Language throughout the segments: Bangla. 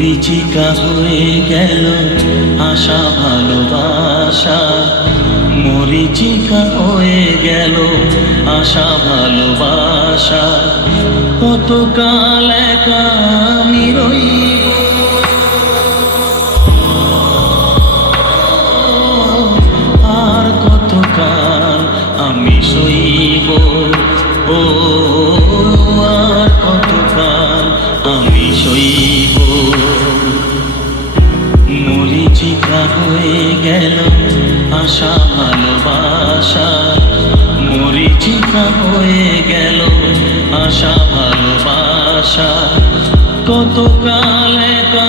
মরিচিকা হয়ে গেল আশা, ভালোবাসা। মরিচিকা হয়ে গেল আশা, ভালোবাসা। কতকাল একা আমি রইব? আর কতকাল আমি সইব? ও, আর কতকাল আমি সইব? গেল আশা ভালোবাসা। মরিচিকা হয়ে গেল আশা ভালোবাসা। কতকাল একা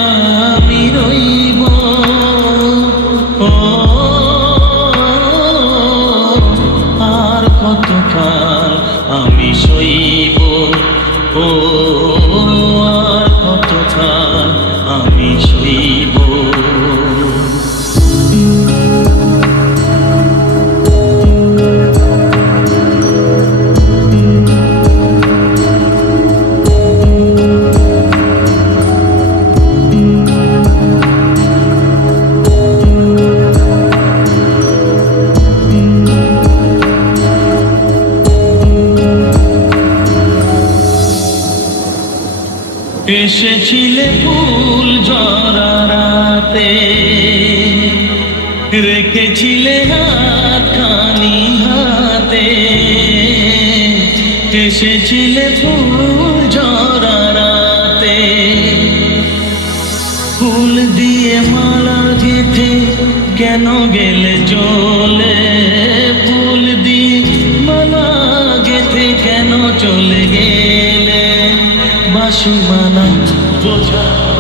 এসেছিলে ফুল জরা রাতে। রেখেছিলে হাত খানি হাতে। এসেছিলে ফুল জরা রাতে। ফুল দিয়ে মালা গেথে কেন গেলে চলে? বাসি মালা বোঝা আর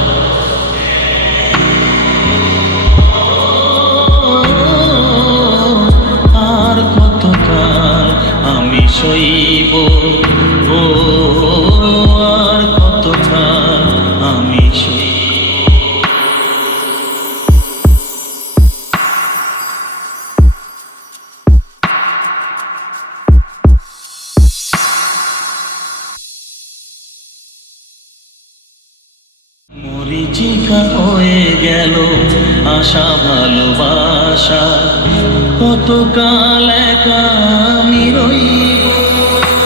মরিচিকা হয়ে গেল আশা ভালোবাসা। কত কাল একা